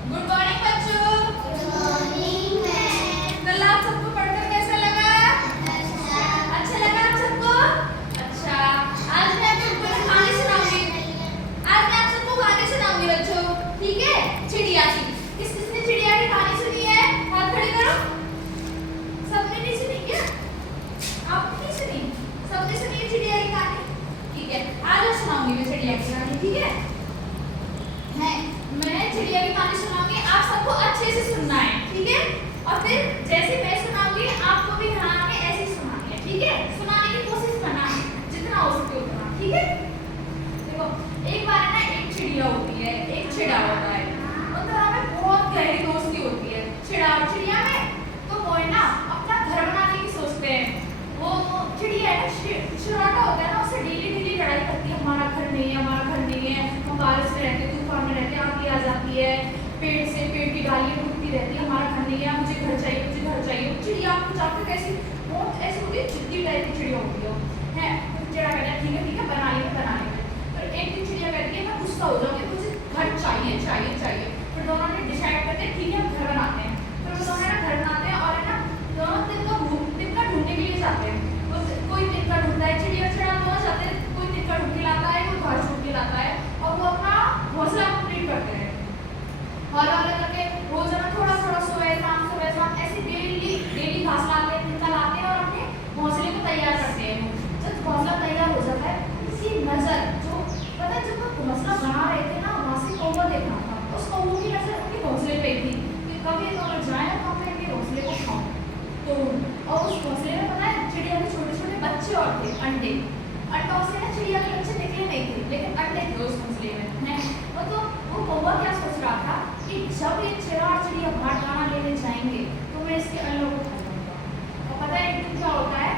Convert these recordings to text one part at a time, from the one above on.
Good morning बच्चों। Good morning ma'am. कल आप सबको पढ़कर कैसा लगा? अच्छा लगा आप सबको? अच्छा, आज मैं आप सबको एक कहानी सुनाऊंगी। आज मैं आप सबको कहानी सुनाऊंगी बच्चों, ठीक है? चिड़िया की। किसने चिड़िया की कहानी सुनी है? हाथ खड़े करो। सबने नहीं सुनी क्या? आपने नहीं सुनी? सबने सुनी है चिड़िया की कहानी? ठीक है, आज मैं सुनाऊंगी मैं चिड़िया की कहानी, ठीक है? मैं चिड़िया की कहानी सुनाऊंगी, आप सबको अच्छे से सुनना है, ठीक है? और फिर जैसे मैं सुनाऊंगी आपको भी ध्यान में ऐसे ही सुनानी है, ठीक है? सुनाने की कोशिश करना है जितना हो सके उतना, ठीक है? देखो, एक बार है ना, एक चिड़िया होती है, एक चिड़ा होता है। उन दोनों में बहुत गहरी दोस्ती होती है, चिड़ा और चिड़िया में। तो वो है ना अपना घर बनाने की सोचते हैं। वो चिड़िया है ना, चिड़ाटा होता है ना, उससे डेली डेली लड़ाई करती है, हमारा घर नहीं है, हमारा घर नहीं है, हम बारिश में रहते, तूफान में रहते, आंधी आ जाती है, पेड़ की डालियां टूटती रहती है, हमारा घर नहीं है, मुझे घर चाहिए, मुझे घर चाहिए। चिड़िया आपको जानते कैसी बहुत ऐसी होती है, जिद्दी टाइप की चिड़िया होती है। चिड़ा कहता है ठीक है बना लेंगे। तो एक दिन चिड़िया कहती है मैं गुस्सा हो जाऊंगी, मुझे घर चाहिए। फिर दोनों ने डिसाइड करते हैं ठीक है हम घर बनाते हैं। फिर वो दोनों ना घर बनाते हैं और है ना दोनों तिनका ढूंढने के लिए जाते हैं। कोई तिनका ढूंढता है, चिड़िया चिड़ा दोनों जाते हैं, कोई तिनका ढूंढ के लाता है, कोई घर ढूंढ के लाता है और वो अपना घोंसला कंप्लीट करते हैं। हौला करके रोज ना थोड़ा सुबह शाम ऐसे डेली घास लाते हैं, तिनका लाते हैं और अपने घोंसले को तैयार करते हैं। जब घोंसला तैयार हो जाता है, किसी नजर जो पता है जब वो घोंसला बना रहे थे ना, वहां से कौवा देखा था, उस कौवे की नजर उनके घोंसले पे थी कि कभी तो अगर जाए तो अपने इनके घोंसले को खाओ। तो और उस घोंसले में पता है चिड़िया के छोटे छोटे बच्चे और थे, अंडों से ना चिड़िया के बच्चे निकले नहीं थे, लेकिन अंडे थे उस घोंसले में। तो वो कौवा क्या सोच रहा था कि जब ये चिड़ा और चिड़िया बाहर दाना लेने जाएंगे तो मैं इसके अंडों को खा जाऊंगा। और पता है एक दिन क्या होता है,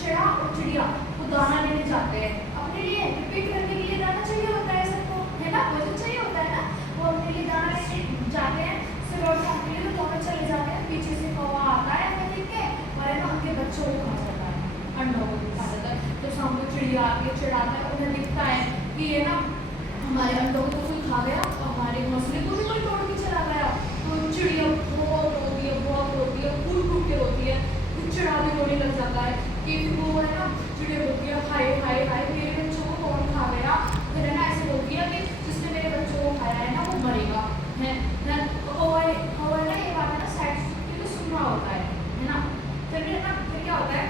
चिड़ा और चिड़िया वो दाना लेने जाते हैं अपने लिए, रिपीट करने के लिए दाना चाहिए होता है सबको, है ना, भोजन चाहिए होता है ना। वो अपने लिए दाना लेने जाते हैं, फिर लौट के अपने लिए तो दोनों चले जाते हैं। पीछे से कौवा आता है हमें देख के और है ना उनके बच्चों को खा जाता है, अंडों को खा जाता है। तो शाम को चिड़िया आती है, चिढ़ाता है, उन्हें दिखता है कि ये ना हमारे अंडों को कोई खा गया और हमारे घोंसले को भी कोई तोड़ के चला गया। तो चिड़िया बहुत रोती है, फूट के रोती है। चिड़ा भी रोने लग जाता है कि वो है ना, चिड़िया रोती है हाय मेरे बच्चों को कौन खा गया। फिर है ना ऐसे रोती है कि जिसने मेरे बच्चों को खाया है ना वो मरेगा है ना। कौवा ना ये बात है ना साइड तो सुन रहा होता है ना। फिर क्या होता है,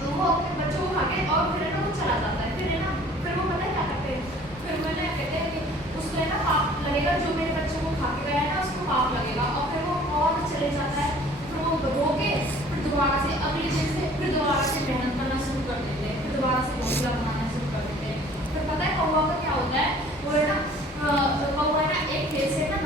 तो वो अपने बच्चों को खा के और फिर है ना वो चला जाता है। फिर है ना फिर वो पता है क्या करते हैं, फिर वो ना कहते हैं कि उसको है ना पाप लगेगा, जो मेरे बच्चों को खा के गया है ना उसको पाप लगेगा। और फिर वो और चले जाता है, फिर वो रो के फिर दोबारा से अगले दिन से फिर दोबारा से मेहनत करना शुरू कर देते हैं, फिर दोबारा से घोंसला बनाना शुरू कर देते हैं। फिर पता है कौवा का क्या होता है, वो है ना कौवा है ना एक खेत से ना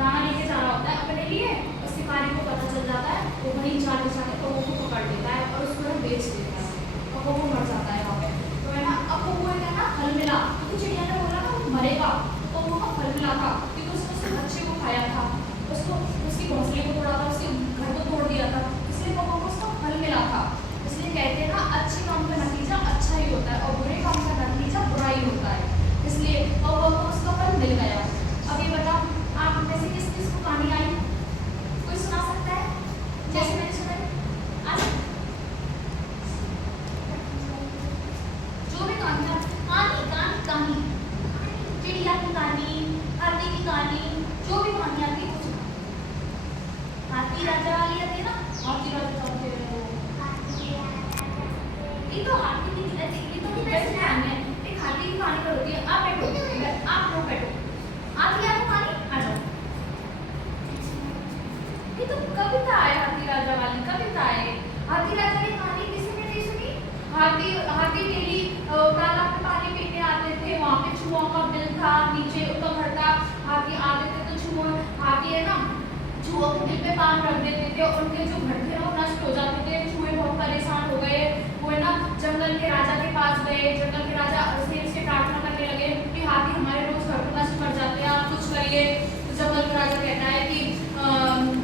दाना लेके जा रहा होता है अपने लिए, और शिकारी को पता चल जाता है, वो वहीं जाके कौवे को पकड़ लेता है और उसको बेच देता है और कौवा मर जाता है वहाँ पे। तो है ना अब वो है ना फल मिला, क्योंकि चिड़िया ने बोला ना वो मरेगा, तो वो का फल मिला था क्योंकि उसने उसके बच्चे को खाया था, उसको उसके घोंसले को तोड़ा था, उसके घर को तोड़ दिया था, इसलिए कौवा को उसका फल मिला था। इसलिए कहते हैं ना अच्छे काम का नतीजा अच्छा ही होता है और बुरे काम का नतीजा बुरा ही होता है। इसलिए कौवा को उसका फल मिल गया। अब ये बताओ आप में से किस किस को कहानी आई, कोई सुना सकता है जैसे मैंने सुनाई? जो भी कहानी चिड़िया की कहानी, हाथी की कहानी, जो भी कहानी आती है वो सुना। हाथी राजा वाली आती है ना, हाथी राजा होते हैं वो, ये तो हाथी की ये तो वैसे कहानी है, एक हाथी की कहानी पर होती है। आप बैठो, आप लोग बैठो, आती है आपको कहानी, आ जाओ। ये तो कविता है, हाथी राजा वाली कविता है। हाथी राजा की कहानी किसी ने नहीं सुनी? हाथी डेली तालाब में पानी पीने आते थे, वहाँ पे चूहों का बिल था, नीचे उनका घर था, हाथी आते थे तो हाथी है ना चूहों के बिल पे पान रख देते थे, उनके जो घर थे वो नष्ट हो जाते थे, चूहे बहुत परेशान हो गए। वो है ना जंगल के राजा के पास गए, जंगल के राजा शेर से प्रार्थना करने लगे कि हाथी हमारे रोज घर को नष्ट कर जाते हैं, आप कुछ करिए। तो जंगल का राजा कहता है कि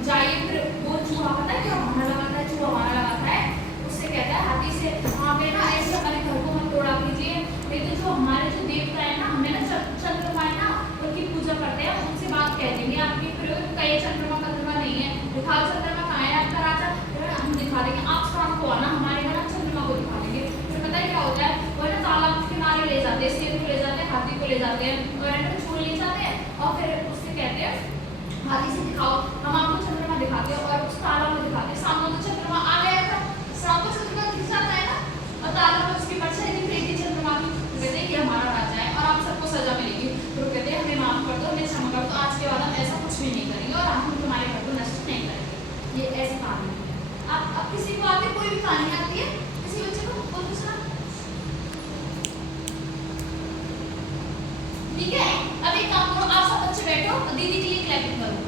जाइए, फिर वो चूहा पता है क्या हमारा लगाता है, चूहा हमारा लगाता है, उससे कहता है हाथी से वहाँ पे ना ऐसे हमारे घर को मत तोड़ा कीजिए, लेकिन जो हमारे जो देवता है ना, हमें ना चंद्रमा है ना उनकी पूजा करते हैं, उनसे बात कह देंगे आपकी फिर कई चंद्रमा नहीं है, दिखाओ चंद्रमा कहाँ है आपका राजा, फिर हम दिखा देंगे आप शाम को आना हमारे घर, हम चंद्रमा को दिखा देंगे। फिर पता है क्या होता है, वो ना तालाब के किनारे ले जाते हैं, शेर को ले जाते हैं, हाथी को ले जाते हैं और है छोड़ ले जाते हैं और फिर उससे कहते हैं हाथी से दिखाओ, हम आपको चंद्रमा दिखाते हैं और उस तालाब में दिखाते हैं। सामने तो चंद्रमा आ गया था, शाम को चंद्रमा दिख जाता है ना और तालाब में उसकी परछाई दिख रही थी चंद्रमा की, तो कहते हैं कि हमारा राजा है और आप सबको सजा मिलेगी। तो कहते हैं हमें माफ कर दो, हमें क्षमा कर दो, आज के बाद हम ऐसा कुछ भी नहीं करेंगे और हम तुम्हारे घर को नष्ट नहीं करेंगे। ये ऐसी कहानी है। अब किसी को आती है, कोई भी कहानी आती है किसी बच्चे को, बोल दूसरा। ठीक है, अब एक काम करो, आप सब बच्चे बैठो और दीदी के लिए क्लैपिंग करो।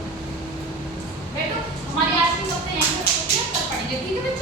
बैठो, हमारी आज की कविता यहीं पर होती है, कल पढ़ेंगे, ठीक है।